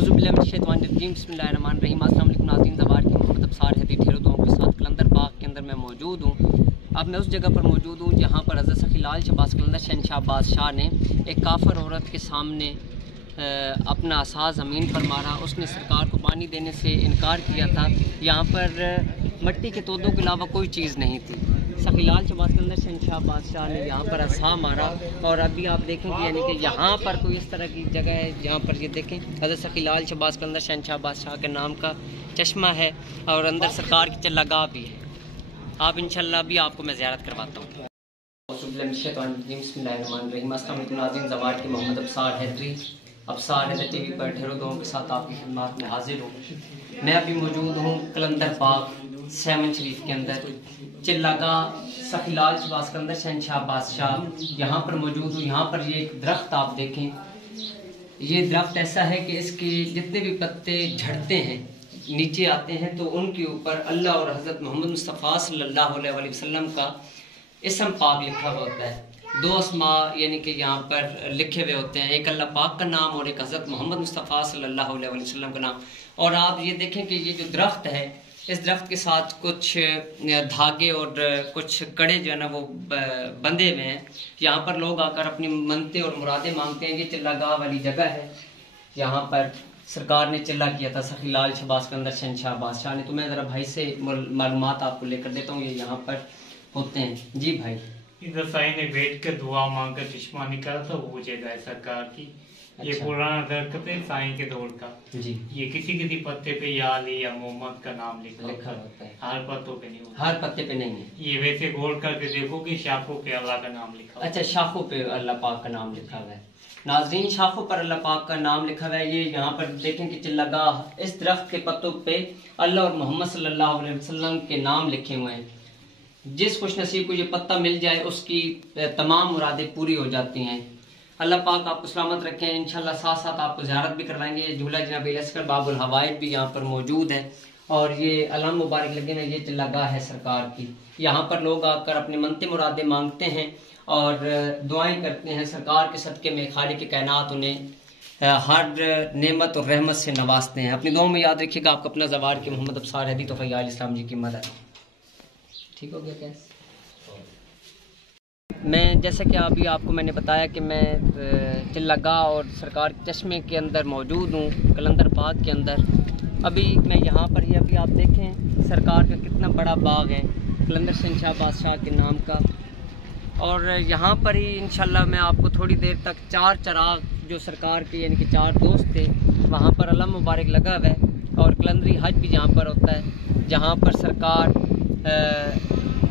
औज़ुबिल्लाहिमिनश्शैतानिर्रजीम बिस्मिल्लाहिर्रहमानिर्रहीम। अस्सलाम वालेकुम नाज़रीन, ज़वार की मोहम्मद अब्सार हैदी ठहरुदों के साथ कलंदर बाग के अंदर मैं मौजूद हूँ। अब मैं उस जगह पर मौजूद हूँ जहाँ पर हज़रत सखी लाल शहबाज कलंदर शहनशाह बादशाह ने एक काफिर औरत के सामने अपना असा ज़मीन पर मारा। उसने सरकार को पानी देने से इनकार किया था। यहाँ पर मट्टी के तोदों के अलावा कोई चीज़ नहीं थी। सखी लाल शहबाज कलंदर शहनशाह बादशाह ने यहाँ पर असा मारा और अभी आप देखेंगे यानी कि यहाँ पर कोई इस तरह की जगह है जहाँ पर ये देखें हज़रत सखी लाल शहबाज कलंदर शहनशाह बादशाह के नाम का चश्मा है और अंदर सरकार की चल्लागाह भी है। आप इंशाल्लाह भी आपको मैं ज़ियारत करवाता हूँ। ज़वार की मोहम्मद अब्सार हैदरी टीवी पर ठहरुदों के साथ आपकी खिदमत में हाजिर हूँ। मैं अभी मौजूद हूँ कलंदर बाग सेवन शरीफ के अंदर चिल्लागाह सखी लाल शहबाज कलंदर शहनशाह बादशाह यहाँ पर मौजूद हूँ। यहाँ पर ये एक दरख्त आप देखें, ये दरख्त ऐसा है कि इसके जितने भी पत्ते झड़ते हैं नीचे आते हैं तो उनके ऊपर अल्लाह और हज़रत मोहम्मद मुस्तफ़ा सल्लल्लाहु अलैहि वसल्लम का इस्म पाक लिखा हुआ होता है। दो अस्मा यानी कि यहाँ पर लिखे हुए होते हैं, एक अल्लाह पाक का नाम और एक हज़रत मोहम्मद मुस्तफ़ा सल्लल्लाहु अलैहि वसल्लम का नाम। और आप ये देखें कि ये जो दरख्त है, इस दरख्त के साथ कुछ धागे और कुछ कड़े जो है ना वो बंधे हुए हैं। यहाँ पर लोग आकर अपनी मन्नतें और मुरादें मांगते हैं। ये चिल्लागाह वाली जगह है, यहाँ पर सरकार ने चिल्ला किया था सखी लाल शहबाज कलंदर शहनशाह बादशाह ने। तो मैं ज़रा भाई से मालूमात आपको लेकर देता हूँ। ये यहाँ पर होते हैं। जी भाई, इधर साईं ने बैठ कर दुआ मांग कर चश्मा निकाला था, वो जगह है सरकार की। ये पुराना दरख्त है साईं के दौर का जी। ये किसी पत्ते पे या अली या मोहम्मद का नाम लिखा होता है, हर पत्तों पे नहीं होता, हर पत्ते पे नहीं है। ये वैसे गौर करके देखो कि शाखों पे अल्लाह का नाम लिखा। अच्छा, शाखों पे अल्लाह पाक का नाम लिखा हुआ है। नाज़रीन, शाखों पर अल्लाह पाक का नाम लिखा हुआ है। ये यहाँ पर देखें कि चिल्लागाह, इस दरख्त के पत्तों पे अल्लाह और मोहम्मद सल्लल्लाहु अलैहि वसल्लम के नाम लिखे हुए हैं। जिस खुश नसीब को ये पत्ता मिल जाए उसकी तमाम मुरादें पूरी हो जाती हैं। अल्लाह पाक आपको सलामत रखें। इंशाल्लाह साथ साथ आपको ज़ियारत भी करवाएंगे। ये झूला जनाब लश्कर बाबुल हवाइद भी यहाँ पर मौजूद है और ये अलाम मुबारक लगे ना, ये चिल्लागाह है सरकार की। यहाँ पर लोग आकर अपनी मन्नतें मुरादें मांगते हैं और दुआएं करते हैं। सरकार के सदक़े में खालिक कायनात उन्हें हर नेमत और रहमत से नवाजते हैं। अपनी दुआओं में याद रखिएगा। आपको अपना ज़वार की मोहम्मद अब्सार हैदी तो फ़ैयाल इस्लाम जी की मदद। ठीक हो गया कैसे? मैं जैसा कि अभी आपको मैंने बताया कि मैं चिल्लागाह और सरकार के चश्मे के अंदर मौजूद हूँ, कलंदर बाग के अंदर। अभी मैं यहाँ पर ही अभी आप देखें सरकार का कितना बड़ा बाग है कलंदर शहनशाह बादशाह के नाम का। और यहाँ पर ही इंशाल्लाह मैं आपको थोड़ी देर तक चार चराग जो सरकार के यानी कि चार दोस्त थे वहाँ पर अल्लाह मुबारक लगा हुआ है। और कलंदरी हज भी यहाँ पर होता है, जहाँ पर सरकार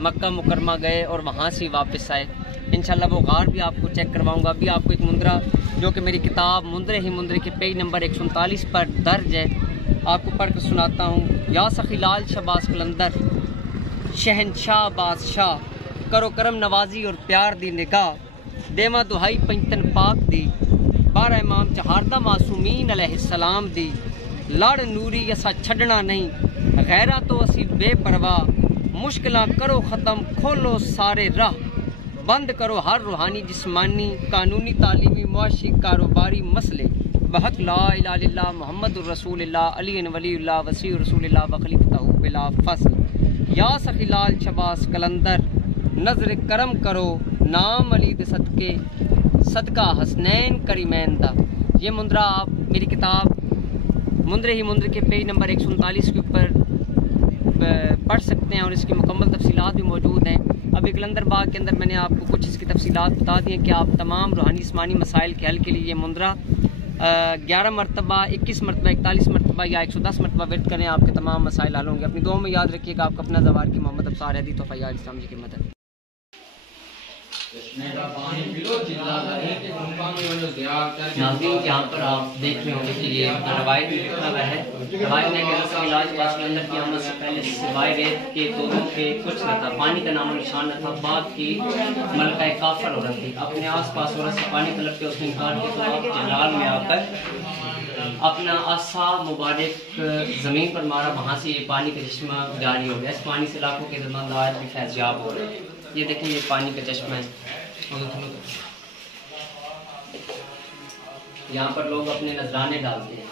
मक्का मुकरमा गए और वहाँ से वापस आए। इंशाल्लाह वो गार भी आपको चेक करवाऊंगा। अभी आपको एक मुंदरा जो कि मेरी किताब मुंदरे ही मुंदरे के पेज नंबर 139 पर दर्ज है, आपको पढ़ कर सुनाता हूँ। या सखी लाल शहबाज कलंदर शहनशाह बादशाह, करो करम नवाजी और प्यार दी निगाह, देवा दुहाई पंचतन पाक दी, 12 इमाम चहारदा मासूमीन अलैहिस्सलाम दी, लड़ नूरी असा छड़ना नहीं, गैरा तो असी बेपरवाह, मुश्किलां करो ख़त्म खोलो सारे राह, बंद करो हर रूहानी जिस्मानी कानूनी तालीमी मुआशी कारोबारी मसले, बहक ला इलाहा इल्लल्लाह मुहम्मदुर रसूलुल्लाह अली वलीउल्लाह वसी रसूलुल्लाह व खलीफतहु बिला फस्ल। या सखी लाल शहबाज कलंदर नजर करम करो नाम अली दे सदके, सदका हसनैन करीमैन दा। ये मुंदरा आप मेरी किताब मुंदरे ही मुंदरे के पेज नंबर 139 के ऊपर पढ़ सकते हैं और इसकी मुकम्मल तफसीलात भी मौजूद हैं। अभी कलंदर बाग के अंदर मैंने आपको कुछ इसकी तफसीलात बता दी हैं कि आप तमाम रूहानी जिस्मानी मसाइल के हल के लिए ये मुंदरा 11 मरतबा, 21 मरतबा, 41 मरतबा या 110 मरतबा विर्द करें, आपके तमाम मसाइल हल होंगे। अपनी दुआओं में याद रखिएगा। आपका अपना ज़वार की मोहम्मद अब्सार हैदी तो फ़ैयाल इस्लाम जी की मदद। नाज़रीन, यहाँ पर आप देख रहे होंगे कि ये रवायत में लिखा हुआ है। रवायत में इलाज पास के अंदर की आमद से पहले सिवाय रेत के तोदों के कुछ न था, पानी का नाम निशान न था। बाग की मलका एक काफिर औरत थी, अपने आस पास औरत से पानी तलब के उसने इनकार किया तो आप जलाल में आकर अपना आसा मुबारक ज़मीन पर मारा। वहाँ से ये पानी का चश्मा जारी हो गया। इस पानी से लाखों के ज़मानदार भी फैज़याब हो रहे हैं। ये देखें, ये पानी का चश्मा है। यहाँ पर लोग अपने नजराने डालते हैं।